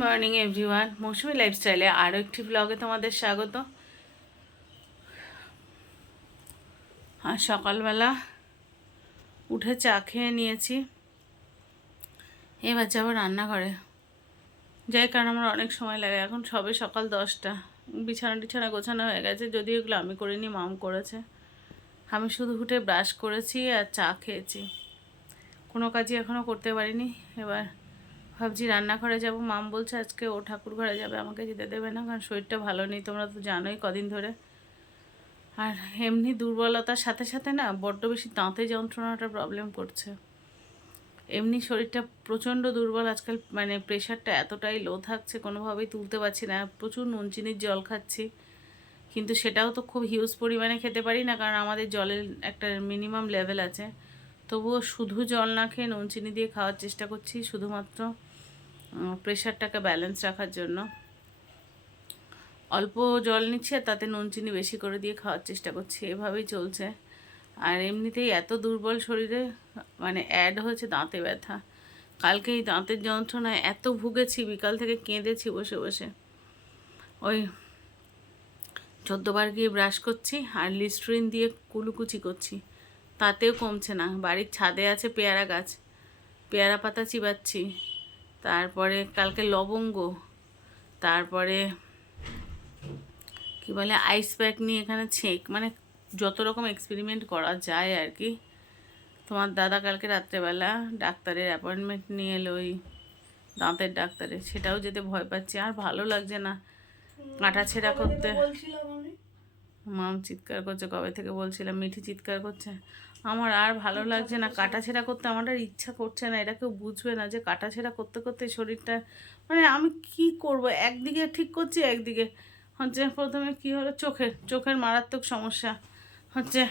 Morning everyone মৌসুমি লাইফস্টাইলে আরও একটি ব্লগে তোমাদের স্বাগত। আর সকালবেলা উঠে চা খেয়ে নিয়েছি। এবার যাব রান্নাঘরে। যাই, কারণ আমার অনেক সময় লাগে। এখন সবে সকাল দশটা। বিছানা টিছানা গোছানো হয়ে গেছে। যদিও এগুলো আমি করিনি, মাম করেছে। আমি শুধু উঠে ব্রাশ করেছি আর চা খেয়েছি। কোনো কাজই এখনও করতে পারিনি। এবার ভাবছি রান্নাঘরে যাব। মাম বলছে আজকে ও ঠাকুর ঘরে যাবে, আমাকে যেতে দেবে না, কারণ শরীরটা ভালো নেই, তোমরা তো জানোই কদিন ধরে। আর এমনি দুর্বলতার সাথে সাথে না বড্ড বেশি দাঁতে যন্ত্রণাটা প্রবলেম করছে। এমনি শরীরটা প্রচণ্ড দুর্বল, আজকাল মানে প্রেশারটা এতটাই লো থাকছে, কোনোভাবেই তুলতে পারছি না। প্রচুর নুন চিনির জল খাচ্ছি, কিন্তু সেটাও তো খুব হিউজ পরিমাণে খেতে পারি না, কারণ আমাদের জলের একটা মিনিমাম লেভেল আছে। তবুও শুধু জল না খেয়ে নুন চিনি দিয়ে খাওয়ার চেষ্টা করছি, শুধুমাত্র প্রেশারটাকে ব্যালেন্স রাখার জন্য। অল্প জল নিচ্ছি আর তাতে নুন চিনি বেশি করে দিয়ে খাওয়ার চেষ্টা করছি, এভাবেই চলছে। আর এমনিতেই এত দুর্বল শরীরে মানে অ্যাড হয়েছে দাঁতে ব্যথা। কালকে এই দাঁতের যন্ত্রণায় এত ভুগেছি, বিকাল থেকে কেঁদেছি বসে বসে। ওই চোদ্দোবার গিয়ে ব্রাশ করছি আর লিস্ট্রিন দিয়ে কুলুকুচি করছি। তাতেও কমছে না। বাড়ির ছাদে আছে পেয়ারা গাছ। পেয়ারা পাতা চিবাচ্ছি। তারপরে কালকে লবঙ্গ তারপরে কি বলে আইস প্যাক নিয়ে এখানে ছেঁক মানে যত রকম এক্সপেরিমেন্ট করা যায় আর কি। তোমার দাদা কালকে রাত্রেবেলা ডাক্তারের অ্যাপয়েন্টমেন্ট নিয়ে এলো ওই দাঁতের ডাক্তারে সেটাও যেতে ভয় পাচ্ছি আর ভালো লাগছে না। কাঁটা ছেঁড়া করতে। মাম চিৎকার করছে কবে থেকে বলছিলাম মিঠি চিৎকার করছে? আমার আর ভালো লাগছে না কাটা ছেঁড়া করতে আমার আর ইচ্ছা করছে না এটা কেউ বুঝবে না যে কাটা ছেঁড়া করতে করতে শরীরটা মানে আমি কি করব? একদিকে ঠিক করছি একদিকে হচ্ছে প্রথমে কি হলো? চোখের চোখের মারাত্মক সমস্যা হচ্ছে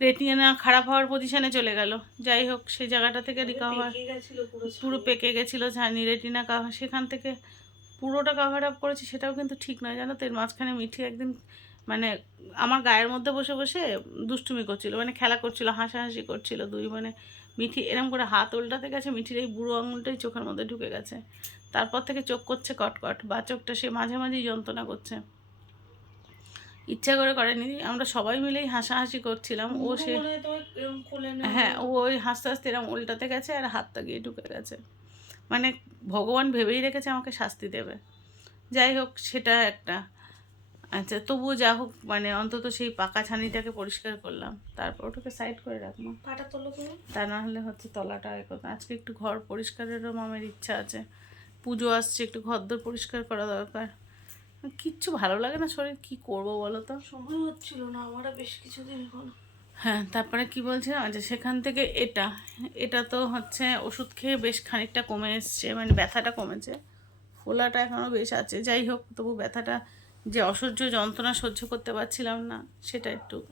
রেটিনা খারাপ হওয়ার পজিশনে চলে গেল। যাই হোক সেই জায়গাটা থেকে রিকভার পুরো পেকে গেছিল ছানি রেটিনা কাভার সেখান থেকে পুরোটা কাভার আপ করেছি সেটাও কিন্তু ঠিক নয় জানো তো? এর মাঝখানে মিঠি একদিন মানে আমার গায়ের মধ্যে বসে বসে দুষ্টুমি করছিল মানে খেলা করছিল হাসাহাসি করছিল দুই মানে মিঠি এরম করে হাত উল্টাতে গেছে মিঠির এই বুড়ো আঙুলটাই চোখের মধ্যে ঢুকে গেছে। তারপর থেকে চোখ করছে কটকট বা চোখটা সে মাঝে মাঝেই যন্ত্রণা করছে। ইচ্ছা করে করেনি আমরা সবাই মিলেই হাসাহাসি করছিলাম ও সে হ্যাঁ ও ওই হাসতে হাসতে এরম উল্টাতে গেছে আর হাতটা গিয়ে ঢুকে গেছে। মানে ভগবান ভেবেই রেখেছে আমাকে শাস্তি দেবে। যাই হোক সেটা একটা। আচ্ছা তবুও যা হোক মানে অন্তত সেই পাকা ছানিটাকে পরিষ্কার করলাম। তারপর ওটাকে সাইড করে রাখলাম পাটা তোলো তুমি। তা না হলে হচ্ছে তলাটা এ আজকে একটু ঘর পরিষ্কারেরও মামের ইচ্ছা আছে। পুজো আসছে একটু ঘর দর পরিষ্কার করা দরকার। কিচ্ছু ভালো লাগে না শরীর কি করব বলো তো? সময় হচ্ছিল না আমারও বেশ কিছুদিন হলো। হ্যাঁ তারপরে কি বলছিলাম? আচ্ছা সেখান থেকে এটা এটা তো হচ্ছে ওষুধ খেয়ে বেশ খানিকটা কমে এসছে মানে ব্যথাটা কমেছে। ফোলাটা এখনও বেশ আছে। যাই হোক তবু ব্যথাটা যে অসহ্য যন্ত্রণা সহ্য করতে পারছিলাম না, সেটা একটু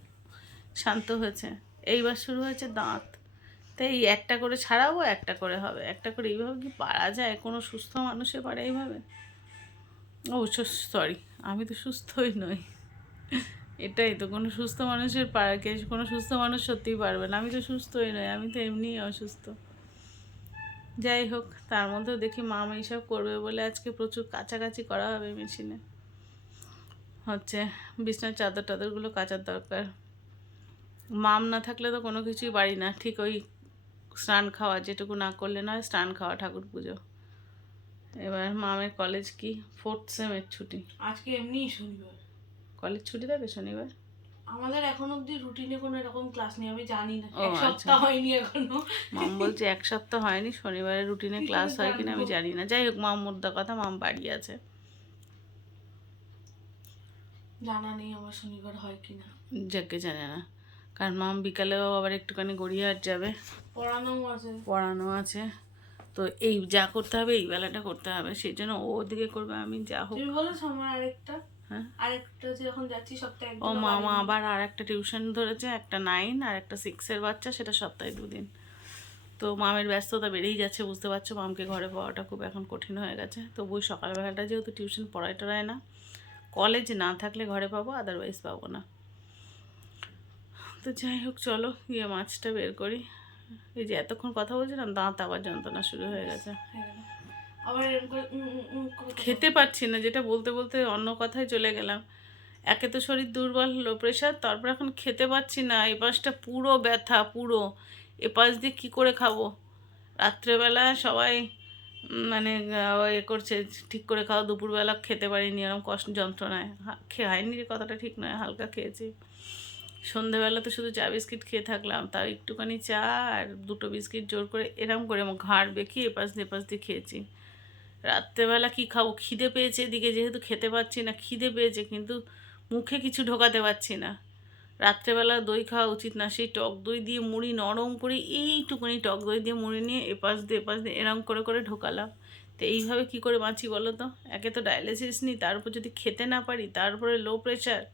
শান্ত হয়েছে। এইবার শুরু হয়েছে দাঁত। তাই এই একটা করে ছাড়াবো, একটা করে হবে। একটা করে এইভাবে কি পারা যায়? কোনো সুস্থ মানুষে পারে এইভাবে? অবশ্য সরি আমি তো সুস্থই নই। এটাই তো, কোনো সুস্থ মানুষের পারাকে কোনো সুস্থ মানুষ সত্যিই পারবে না। আমি তো সুস্থই নই, আমি তো এমনিই অসুস্থ। যাই হোক, তার মধ্যেও দেখি মাম এইসব করবে বলে আজকে প্রচুর কাছাকাছি করা হবে মেশিনে। হচ্ছে বিছনার চাদর টাদরগুলো কাচার দরকার। মাম না থাকলে তো কোনো কিছুই বাড়ি না। ঠিক ওই স্নান খাওয়া যেটুকু না করলে নয় স্নান খাওয়া ঠাকুর পুজো। এবার মামের কলেজ কি? ফোর্থ সেমের ছুটি। আজকে এমনি শনিবার। কলেজ ছুটি থাকে শনিবার? আমাদের এখন অবধি রুটিনে কোনো এরকম ক্লাস নেই আমি জানি না। এক আচ্ছা। সপ্তাহ হয়নি এখনও। মাম বলছে এক সপ্তাহ হয়নি শনিবারে রুটিনে ক্লাস হয় কিনা আমি জানি না। যাই হোক মাম মুদ্রা কথা মাম বাড়ি আছে। জানা নেই আমার শনিবার হয় কিনা। যাকে জানে না। কারণ মাম বিকালেও আবার একটুখানি গড়িয়াহাট যাবে। পড়ানো আছে। পড়ানো আছে। তো এই যা করতে হবে এই বেলাটা করতে হবে। সেই জন্য ও ওদিকে করবে আমি যা হোক। তুমি বলেছ আমার আরেকটা। হ্যাঁ? আরেকটা যে যাচ্ছি সপ্তাহে ও মামা আবার আর একটা টিউশন ধরেছে একটা নাইন আর একটা সিক্সের বাচ্চা সেটা সপ্তাহে দুদিন। তো মামের ব্যস্ততা বেড়েই যাচ্ছে বুঝতে পারছ? মামকে ঘরে পাওয়াটা খুব এখন কঠিন হয়ে গেছে। তবুই সকালবেলাটা যেহেতু টিউশন পড়ায় টড়ায় না কলেজ না থাকলে ঘরে পাবো আদারওয়াইজ পাবো না। তো যাই হোক চলো গিয়ে মাছটা বের করি। এই যে এতক্ষণ কথা বলছিলাম দাঁত আবার যন্ত্রণা শুরু হয়ে গেছে। খেতে পারছি না যেটা বলতে বলতে অন্য কথায় চলে গেলাম। একে তো শরীর দুর্বল লো প্রেশার তারপর এখন খেতে পাচ্ছি না এ পাশটা পুরো ব্যথা পুরো। এ পাশ দিয়ে কী করে খাব? রাত্রেবেলা সবাই মানে এ করছে, ঠিক করে খাও দুপুরবেলা খেতে পারিনি এরকম কষ্ট যন্ত্রণায়। খেয়ে হয়নি রে কথাটা, ঠিক নয়, হালকা খেয়েছি। সন্ধেবেলা তো শুধু চা, বিস্কিট খেয়ে থাকলাম, তাও একটুখানি চা আর দুটো বিস্কিট জোর করে, এরম করে আমার ঘাড় বেঁকিয়ে এপাশ দিয়ে এপাশ দিয়ে খেয়েছি। রাত্রেবেলা কি খাব? খিদে পেয়েছে এদিকে, যেহেতু খেতে পাচ্ছি না, খিদে পেয়েছে, কিন্তু মুখে কিছু ঢোকাতে পারছি না। রাত্রেবেলা দই খাওয়া উচিত না। সেই টক দই দিয়ে মুড়ি নরম করে এইটুকুনি টক দই দিয়ে মুড়ি নিয়ে এপাশ দিয়ে এপাশ দিয়ে এরম করে করে ঢোকালাম। তো এইভাবে কি করে বাঁচি বলো তো? একে তো ডায়ালিসিস নিই তার উপর যদি খেতে না পারি তারপরে লো প্রেশার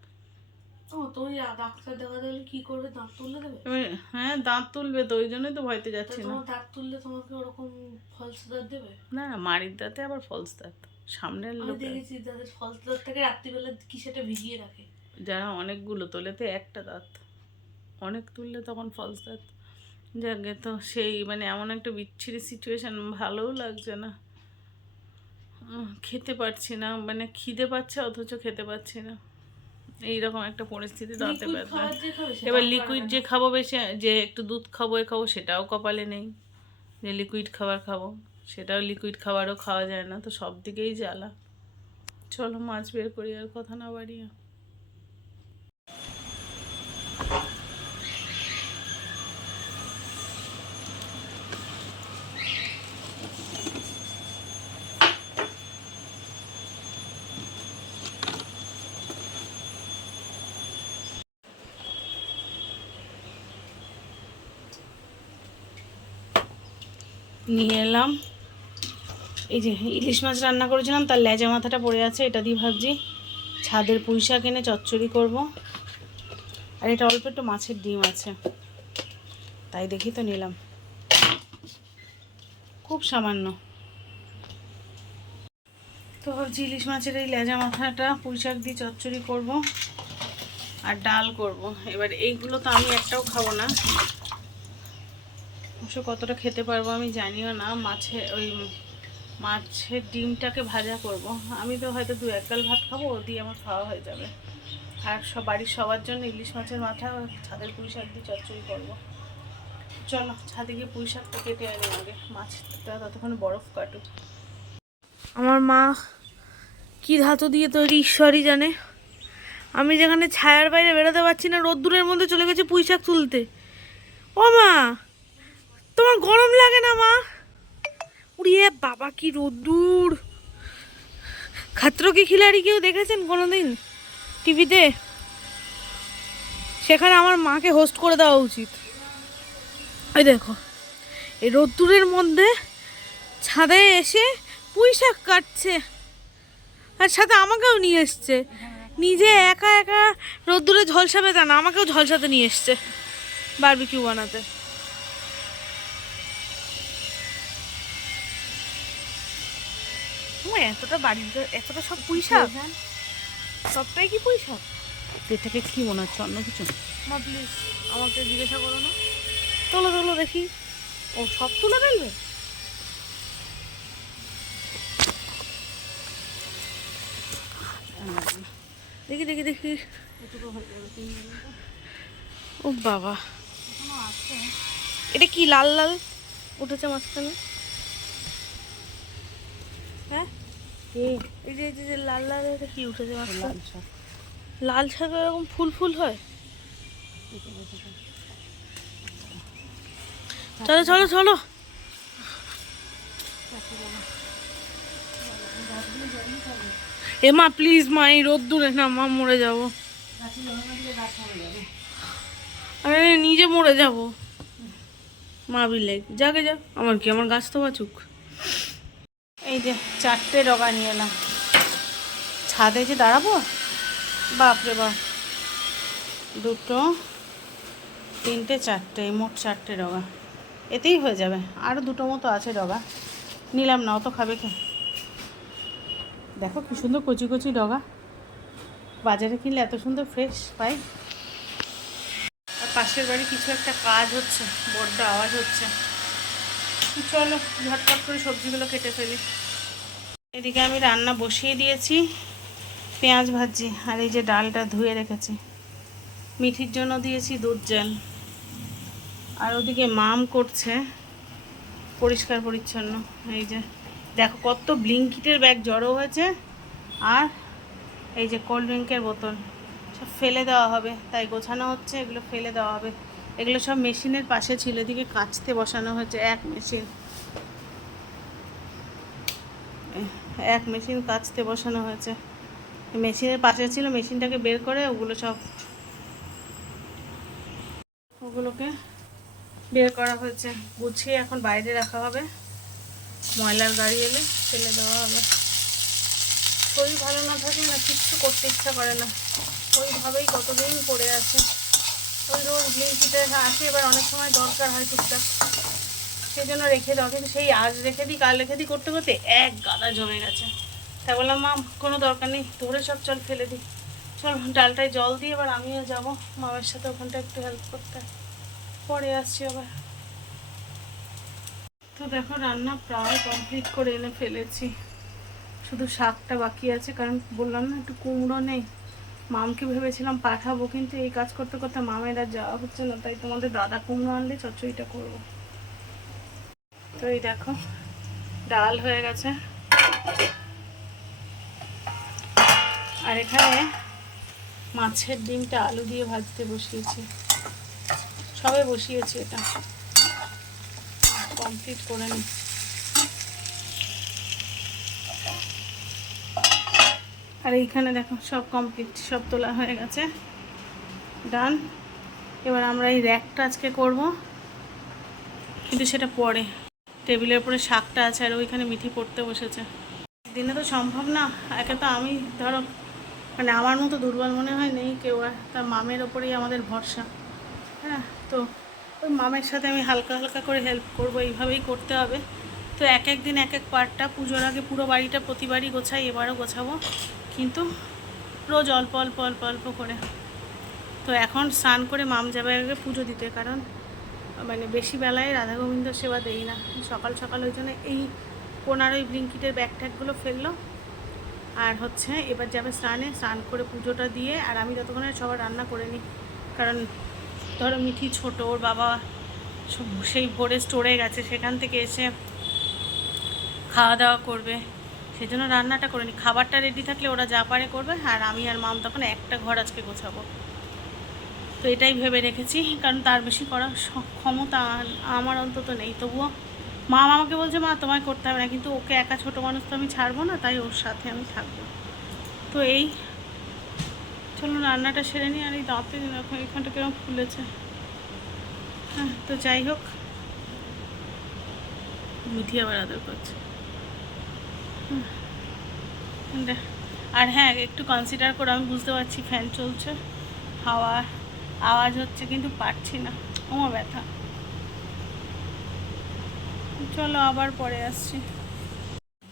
ও তুমি আ- ডাক্তার দেখাতে হলে কি করবে? দাঁত হ্যাঁ দাঁত তুলবে তো ওই জন্যই তো ভয়তে যাচ্ছি না। দাঁত তুললে তোমাকে ওরকম ফলস দাঁত দেবে? না দাঁতে আবার ফলস দাঁত। সামনের লোক দেখেছি যাদের ফলস দাঁত থেকে রাত্রিবেলা কি সেটা ভিজিয়ে রাখে। যারা অনেকগুলো তোলে তো একটা দাঁত। অনেক তুললে তখন ফলস দাঁত। যাকে তো সেই মানে এমন একটা বিচ্ছিরি সিচুয়েশান ভালোও লাগছে না। খেতে পারছি না মানে খিদে পাচ্ছে অথচ খেতে পাচ্ছি না। এইরকম একটা পরিস্থিতি দাঁতে ব্যথা এবার লিকুইড যে খাব বেশি যে একটু দুধ খাব এ খাব সেটাও কপালে নেই। যে লিকুইড খাবার খাব সেটাও লিকুইড খাবারও খাওয়া যায় না তো সব দিকেই জ্বালা। চলো মাছ বের করি আর কথা না বাড়িয়ে। নিয়ে এলাম। এই যে ইলিশ মাছ রান্না করেছিলাম, তার লেজা মাথাটা পড়ে আছে, এটা দিয়ে ভাবছি ছাদের পুঁই শাক এনে চচ্চড়ি করব। আর এটা অল্প একটু মাছের ডিম আছে। তাই দেখি তো নিলাম। খুব সামান্য। তো ভাবছি ইলিশ মাছের এই লেজা মাথাটা পুঁই শাক দিয়ে চচ্চড়ি করব আর ডাল করব। এবার এইগুলো তো আমি একটাও খাব না। অবশ্য কতটা খেতে পারব আমি জানিও না। মাছে ওই মাছের ডিমটাকে ভাজা করব। আমি তো হয়তো দু এক গাল ভাত খাব, দিয়ে আমার খাওয়া হয়ে যাবে। আর সব বাড়ির সবার জন্য ইলিশ মাছের মাথা ছাদের পুঁই শাক দিয়ে চচ্চড়ি করব। চলো, ছাদে গিয়ে পুঁই শাকটা কেটে আনি আগে। মাছটা ততক্ষণ বরফ কাটুক। আমার মা কি ধাতু দিয়ে তৈরি, ঈশ্বরই জানে। আমি যেখানে ছায়ার বাইরে বেরোতে পারছি না, রোদ্দুরের মধ্যে চলে গেছে পুঁই শাক তুলতে। ও মা, তোমার গরম লাগে না মা? উড়িয়ে বাবা কি রোদ্দুর। খাত্র কি খিলাড়ি কেউ দেখেছেন কোনোদিন? টিভিতে সেখানে আমার মাকে হোস্ট করে দেওয়া উচিত। ওই দেখো, এই রোদ্দুরের মধ্যে ছাদে এসে পুঁই শাক কাটছে। আর সাথে আমাকেও নিয়ে এসছে। নিজে একা একা রোদ্দুরে ঝলসাবে তা না, আমাকেও ঝলসাতে নিয়ে এসছে বারবিকিউ বানাতে। এতটা বাড়িতে এতটা সব পুঁই শাক? সবটাই কি পুঁই শাক এটাকে কি মনে হচ্ছে অন্য কিছু? মা প্লিজ আমাকে জিজ্ঞাসা করো না। তোলো তোলো দেখি। ও সব তুলে ফেলবে? দেখি দেখি দেখি। ও বাবা। এটা কি লাল লাল? উঠেছে মাঝখানে। এই যে যে- লাল লাল উঠেছে লাল শাক এরকম ফুল ফুল হয়? চলো চলো চলো। এ মা প্লিজ মা, এই রোদ দূরে না, মা, মরে যাব। আরে, নিজে মরে যাব। মা বিলে যাকে যা, আমার কি, আমার গাছ তো বাঁচুক। এই যে চারটে ডগা নিয়ে এলাম। ছাদে যে দাঁড়াবো? বাপরে বাপ। দুটো, তিনটে, চারটে, মোট চারটে ডগা এতেই হয়ে যাবে। আরও দুটো মতো আছে ডগা নিলাম না অত খাবে কে? দেখো কি সুন্দর কচি কচি ডগা বাজারে কিনলে এত সুন্দর ফ্রেশ পাই। আর পাশের বাড়ি কিছু একটা কাজ হচ্ছে, বড্ড আওয়াজ হচ্ছে। চলো, ঝটপট করে সবজিগুলো কেটে ফেলি। এদিকে আমি রান্না বসিয়ে দিয়েছি, পেঁয়াজ ভাজি আর এই যে ডালটা ধুয়ে রেখেছি। মিঠির জন্য দিয়েছি দুধ জল। আর ওদিকে মাম করছে পরিষ্কার পরিচ্ছন্ন। এই যে দেখো কত ব্লিঙ্কিটের ব্যাগ জড়ো হয়েছে আর এই যে কোল্ড ড্রিঙ্কের বোতল। সব ফেলে দেওয়া হবে, তাই গোছানো হচ্ছে, এগুলো ফেলে দেওয়া হবে। এগুলো সব মেশিনের পাশে ছিল, এদিকে কাচতে বসানো হয়েছে এক মেশিন। এক মেশিন কাচতে বসানো হয়েছে। মেশিনের পাশে ছিল মেশিনটাকে বের করে, ওগুলো সব ওগুলোকে বের করা হয়েছে। গুছিয়ে এখন বাইরে রাখা হবে। ময়লার গাড়ি এলে ফেলে দেওয়া হবে। শরীর ভালো না থাকলে না, কিচ্ছু করতে ইচ্ছা করে না। ওইভাবেই কতদিন পড়ে আছে। ওই রোজ ব্লিঙ্কিতে আসে, এবার অনেক সময় দরকার হয় টুকটাক। সেই জন্য রেখে দাও, কিন্তু সেই আজ রেখে দিই, কাল রেখে দিই করতে করতে এক গাদা জমে গেছে। তাই বললাম, মা, কোনো দরকার নেই ধরে সব চল ফেলে দিই। চল, ডালটায় জল দিয়ে এবার আমিও যাব, মামের সাথে ওখানটা একটু হেল্প করতে। পরে আসছি আবার। তো দেখো, রান্না প্রায় কমপ্লিট করে এনে ফেলেছি। শুধু শাকটা বাকি আছে, কারণ বললাম না, একটু কুমড়ো নেই। মামকে ভেবেছিলাম পাঠাবো, কিন্তু এই কাজ করতে করতে মামের আর যাওয়া হচ্ছে না, তাই তোমাদের দাদা কুমড়ো আনলে চচ্চড়িটা করব। তো এই দেখো, ডাল হয়ে গেছে। আর এখানে মাছের ডিমটা আলু দিয়ে ভাজতে বসিয়েছি। সবে বসিয়েছি এটা। কমপ্লিট করে নি আর এইখানে দেখো, সব কমপ্লিট, সব তোলা হয়ে গেছে। ডান। এবার আমরা এই র্যাকটা আজকে করব। কিন্তু সেটা পরে। টেবিলের উপরে শাকটা আছে আর ওইখানে মিঠি পড়তে বসেছে। দিনে তো সম্ভব না, একে তো আমি, ধরো মানে আমার মতো দুর্বল মনে হয় নেই কেউ আর, তার মামের ওপরেই আমাদের ভরসা। হ্যাঁ তো ওই মামের সাথে আমি হালকা হালকা করে হেল্প করব, এইভাবেই করতে হবে। তো এক এক দিন এক এক পার্টটা, পুজোর আগে পুরো বাড়িটা প্রতিবারই গোছাই, এবারও গোছাবো। কিন্তু রোজ অল্প অল্প অল্প অল্প করে। তো এখন স্নান করে মাম যাবে আগে পুজো দিতে, কারণ মানে বেশি বেলায় রাধা গোবিন্দ সেবা দেই না। সকাল সকাল ওই জন্য এই কোনার ওই ব্লিঙ্কিটের ব্যাগ ট্যাগগুলো ফেলল। আর হচ্ছে এবার যাবে স্নানে, স্নান করে পুজোটা দিয়ে আর আমি ততক্ষণে সবার রান্না করে নিই। কারণ ধরো মিঠি ছোট, ওর বাবা সেই ভোরে স্টোরে গেছে, সেখান থেকে এসে খাওয়া দাওয়া করবে। সেই জন্য রান্নাটা করে নিই। খাবারটা রেডি থাকলে ওরা যা পারে করবে আর আমি আর মাম তখন একটা ঘর আজকে গোছাবো। তো এটাই ভেবে রেখেছি, কারণ তার বেশি করার ক্ষমতা আমার অন্তত নেই। তবুও মা আমাকে বলছে, মা, তোমায় করতে হবে না, কিন্তু ওকে একা ছোট মানুষ তো আমি ছাড়বো না, তাই ওর সাথে আমি থাকব। তো এই, চলো রান্নাটা সেরে নিই, আর এই দাঁতে এখানটা কীরকম ফুলেছে। হ্যাঁ তো যাই হোক, মিঠি আবার আদর করছে। আর হ্যাঁ একটু কনসিডার করে, আমি বুঝতে পারছি ফ্যান চলছে, হাওয়া আওয়াজ হচ্ছে কিন্তু পারছি না। আমার ব্যথা। চলো আবার পরে আসছি।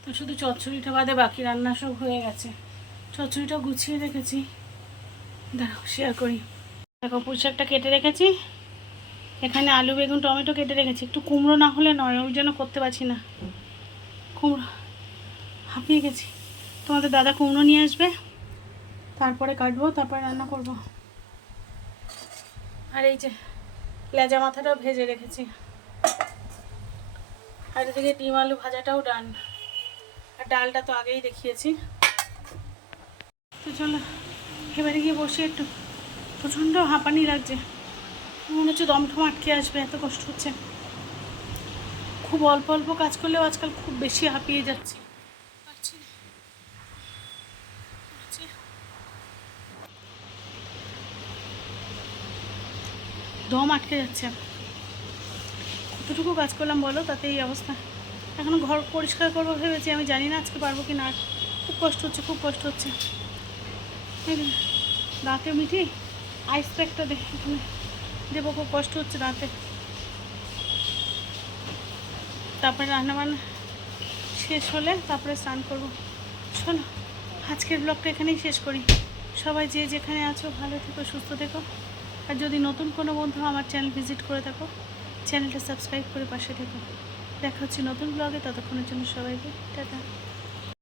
তো শুধু চচ্চড়িটা বাদে বাকি রান্না সব হয়ে গেছে। চচ্চড়িটা গুছিয়ে রেখেছি। দাঁড়াও শেয়ার করি। দেখো, পুঁইশাকটা কেটে রেখেছি। এখানে আলু, বেগুন, টমেটো কেটে রেখেছি। একটু কুমড়ো না হলে নয়, ওই জন্য করতে পারছি না। কুমড়ো হাঁপিয়ে গেছি। তোমাদের দাদা কুমড়ো নিয়ে আসবে। তারপরে কাটবো, তারপরে রান্না করব। আর এই যে লেজা মাথাটাও ভেজে রেখেছি। আর এদিকে ডিম আলু ভাজাটাও ডান। আর ডালটা তো আগেই দেখিয়েছি। তো চলো, এবারে গিয়ে বসে একটু। প্রচণ্ড হাঁপানি লাগছে। মনে হচ্ছে দমঠম আটকে আসবে, এত কষ্ট হচ্ছে। খুব অল্প অল্প কাজ করলেও আজকাল খুব বেশি হাঁপিয়ে যাচ্ছি পারছি না। পারছি। দম আটকে যাচ্ছে। কতটুকু কাজ করলাম বলো? তাতে এই অবস্থা। এখনও ঘর পরিষ্কার করব ভেবেছি, আমি জানি না আজকে পারব কি না। খুব কষ্ট হচ্ছে, খুব কষ্ট হচ্ছে। দাঁতে মিঠি আইস প্যাকটা এখানে। দেবো, খুব কষ্ট হচ্ছে দাঁতে। তারপরে রান্নাবান্না শেষ হলে তারপরে স্নান করব। শোনো, আজকের ব্লগটা এখানেই শেষ করি। সবাই যে যেখানে আছো, ভালো থেকো, সুস্থ থেকো। আর যদি নতুন কোনো বন্ধু আমার চ্যানেল ভিজিট করে থাকো চ্যানেলটা সাবস্ক্রাইব করে পাশে থেকো। দেখা হচ্ছে নতুন ব্লগে ততক্ষণের জন্য সবাইকে, টাটা।